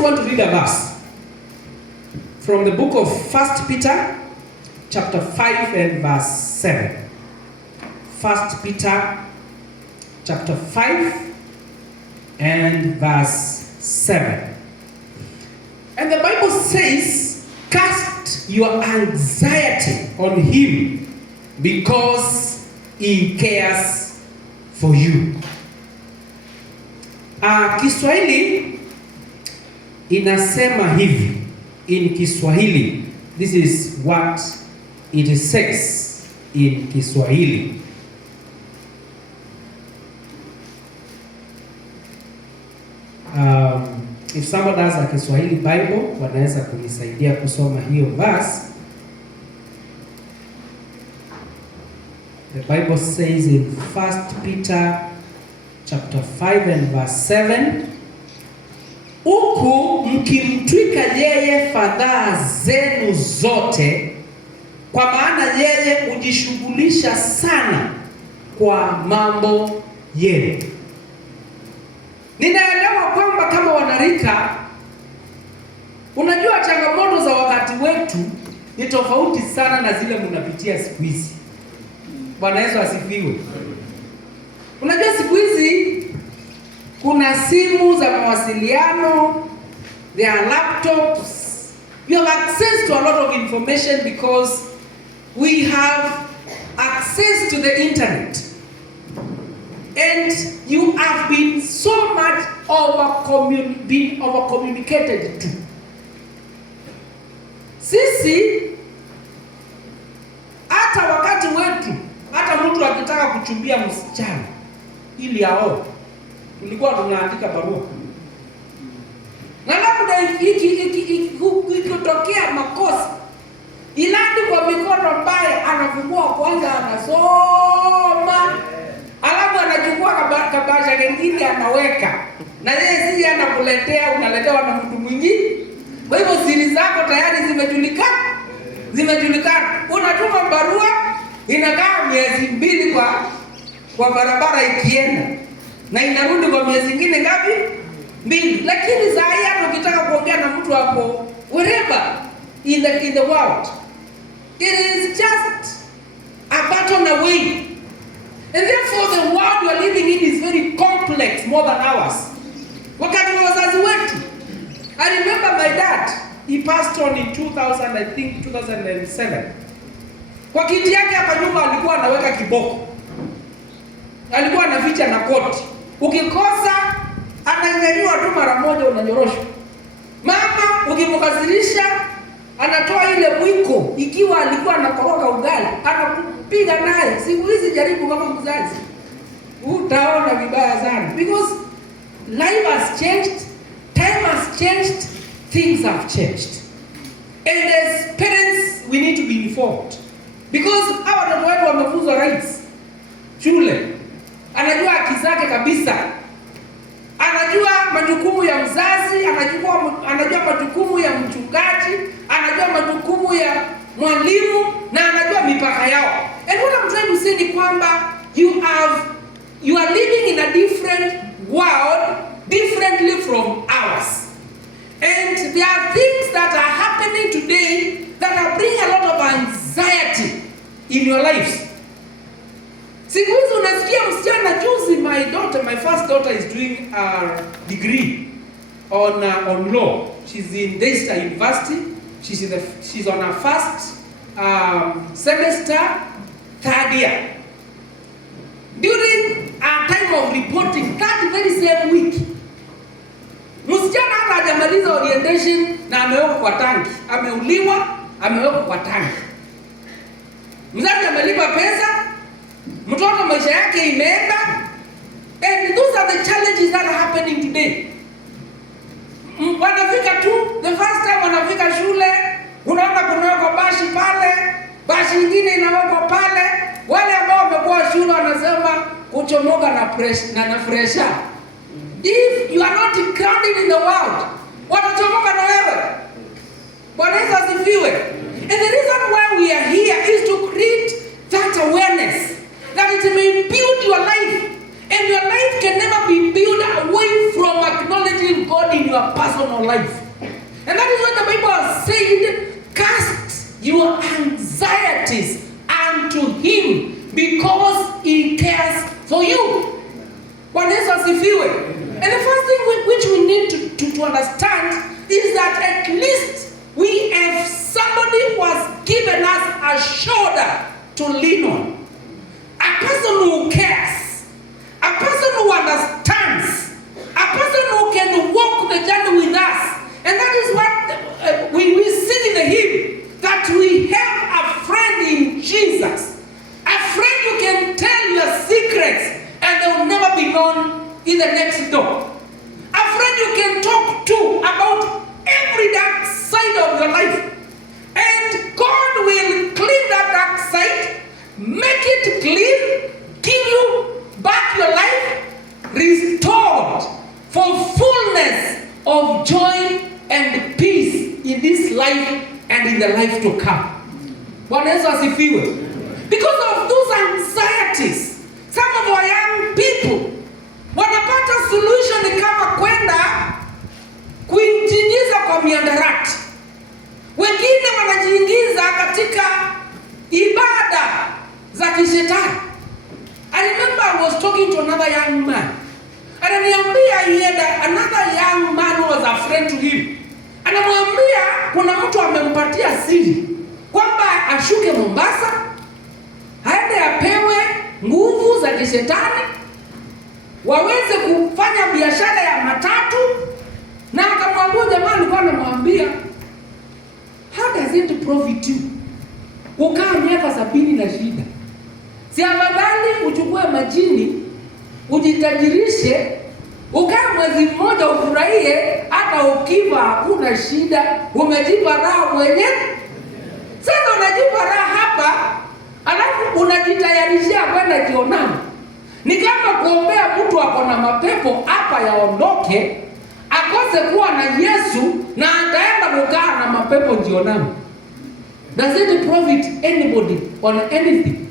just want to read a verse from the book of 1 Peter chapter 5 and verse 7. 1 Peter chapter 5 and verse 7. And the Bible says, cast your anxiety on him because he cares for you. Kiswahili inasema hivi. In Kiswahili, this is what it says in Kiswahili. If someone has a Kiswahili Bible, wanaweza kunisaidia kusoma hiyo verse. The Bible says in 1 Peter chapter 5 and verse 7, huku mkimtwika yeye fadhaa zenu zote, kwa maana yeye hujishughulisha sana kwa mambo yenu. Ninaelewa kwamba kama wanarika, unajua changamoto za wakati wetu ni tofauti sana na zile mnapitia siku hizi. Bwana Yesu asifiwe. Unajua siku hizi kuna simu za mawasiliano, there are laptops. You have access to a lot of information because we have access to the internet. And you have been so much over-communicated to. Sisi, hata wakati wetu, hata mtu akitaka kuchumbia msichana ili aoe, tulikuwa tunaandika barua. Na labda ikitokea makosa, inaandikwa kwa mikono mbaya, anafungua kwanza, anasoma, alafu anachukua kabasha kingine anaweka. Na yeye si anakuletea, unaletewa na mtu mwingine. Kwa hivyo siri zako tayari zimejulikana. Unatuma barua, inakaa miezi 2 kwa barabara ikienda. Na inarudi kwa miezi ingine ngapi? 2. Lakini saa hii hata ukitaka kuongea na mtu hapo wherever in the world, it is just a button away. And therefore the world we are living in is very complex, more than ours. Wakati wa wazazi wetu, I remember my dad, he passed on in 2007. Kwa kiti yake hapa nyuma alikuwa anaweka kiboko. Alikuwa anaficha na koti. Ukikosa ananyanyua tu mara moja unanyoroshwa. Mama ukimkasirisha anatoa ile mwiko, ikiwa alikuwa anakoroga ugali, anakupiga naye. Siku hizi jaribu kama mzazi, utaona vibaya sana, because life has changed, time has changed, things have changed. And as parents we need to be informed, because our watoto wetu wamefunzwa rights shule. Anajua haki zake kabisa. Anajua majukumu ya mzazi, anajua majukumu ya mchungaji, anajua majukumu ya mwalimu, na anajua mipaka yao. And what I'm trying to say ni kwamba you are living in a different world, differently from ours. And there are things that are happening today that are bringing a lot of anxiety in your lives. Siku hizi unasikia msichana juzi, my first daughter is doing a degree on law. She's in Daystar University. She's on her first semester, 3rd year. During our time of reporting, that very same week, msichana hata hajamaliza orientation na amewekwa kwa tanki. Ameuliwa, amewekwa kwa tanki. Mzazi amelipa pesa, mtoto maisha yake imeenda. And those are the challenges that are happening today. Wanafika tu, the first time wanafika shule, unaona kunawekwa bashi pale, bashi nyingine inawekwa pale. Wale ambao wamekuwa shule wanasema kuchomoka na pressure. If you are not grounded in the world, watachomoka na wewe. Bwana Yesu asifiwe. And the reason why we are here is to create that awareness, that it may build your life. And your life can never be built away from acknowledging God in your personal personal life. And that is what the Bible has said, cast your anxieties unto him because he cares for you. Bwana Yesu asifiwe. And the first thing which we need to understand is that at least we have somebody who has given us a shoulder to lean on. A person who cares. A person who understands. A person who can walk the journey with us. And that is what we see in the hymn, that we have a friend in Jesus. A friend you can tell your secrets and they will never be known in the next door. A friend you can talk to about every dark side of your life. And God will clean that dark side, make it clean, give you back your life, restored for fullness of joy and peace in this life and in the life to come. Bwana Yesu asifiwe. Because of those anxieties, some of our young people wanapata solution kama kwenda kuingiza kwa miandarati. Wengine wanajiingiza katika ibada za kishetani. I remember I was talking to another young man. Ananiambia he had another young man who was a friend to him. Anamwambia kuna mtu amempatia siri kwamba ashuke Mombasa, aende apewe nguvu za kishetani, waweze kufanya biashara ya matatu. Na akamwambia jamaa alikuwa anamwambia, how does it profit you? Ukaa miaka 70 na shida. Si afadhali uchukue majini, ujitajirishe, ukaa mwezi mmoja ufurahie, hata ukifa hakuna shida, umejipa raha mwenyewe. Sasa unajipa raha hapa, alafu unajitayarishia kwenda jehanamu. Ni kama kuombea mtu ako na mapepo hapa yaondoke, akose kuwa na Yesu na ataenda kukaa na mapepo jehanamu. Does it profit anybody on anything?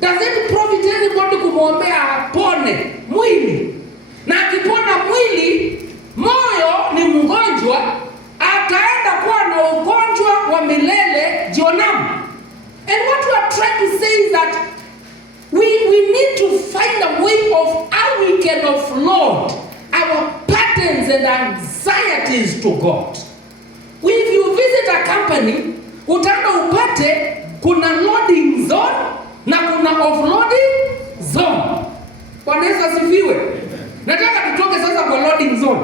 Does it profit anybody kumwombea apone mwili? Na akipona mwili, moyo ni mgonjwa, ataenda kuwa na ugonjwa wa milele jehanamu. And what we are trying to say is that we need to find a way of how we can offload our patterns and anxieties to God. If you visit a company, utaenda upate kuna loading zone na kuna offloading zone. Bwana Yesu asifiwe. Nataka tutoke sasa kwa loading zone,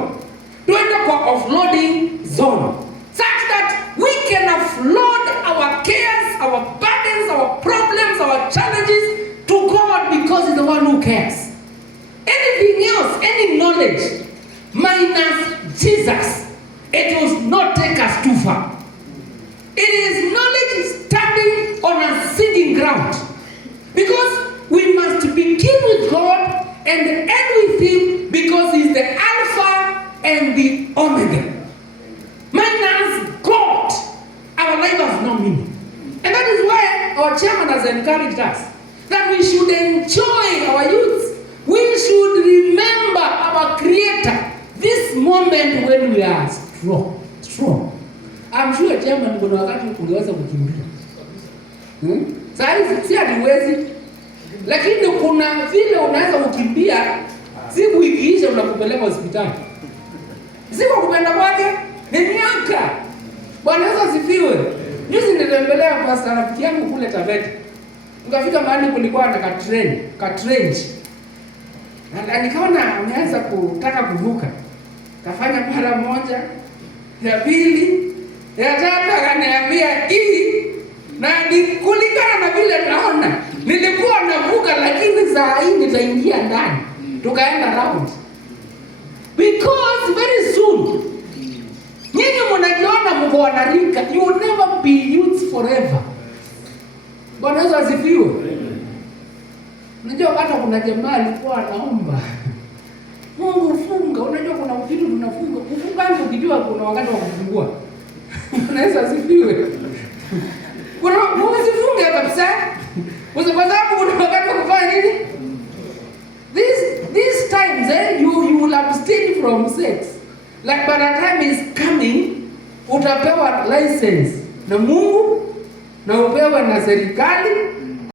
tuende kwa offloading zone, such that we can offload our cares, our burdens, our problems, our challenges to God, because He's the one who cares. Anything else, any knowledge minus Jesus, it will not take us too far. It is knowledge standing on a sinking ground, because we must begin with God and end with Him, because He's the Alpha and the Omega. Minus God, our life has no meaning. And that is why our chairman has encouraged us that we should enjoy our youth. We should remember our Creator this moment when we are strong. I'm sure chairman kuna wakati ungeweza kukimbia. Sasa si hatuwezi. Lakini kuna vile unaweza kukimbia, siku ikiisha unakupeleka hospitali. Siku kupenda kwake ni miaka. Bwana Yesu asifiwe. Juzi nilitembelea pastor rafiki yangu kule Taveta. Nikafika mahali kulikuwa na katrench. Na nikaona ameanza kutaka kuvuka. Kafanya mara moja, ya pili, ya tatu, akaniambia hii, na kulingana na vile naona nilikuwa navuka, lakini saa hii nitaingia ndani. Tukaenda round. Because very soon, nyinyi mnajiona mko wanarika, you will never be youth forever. Bwana Yesu asifiwe. Unajua hata kuna jamaa alikuwa anaomba, Mungu funga. Unajua kuna vitu tunafunga. Ufungaje ukijua kuna wakati wa kufungua? Bwana Yesu asifiwe. Kuna usifunge kabisa. Kwa sababu kuna wakati wa kufanya nini? These times you will abstain from sex. Like by the time is coming, utapewa license na Mungu na upewe na serikali